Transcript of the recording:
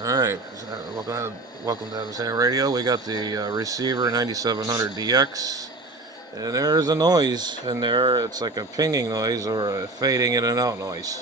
Alright, welcome to Sam Radio. We got the receiver 9700 DX, and there's a noise in there. It's like a pinging noise or a fading in and out noise.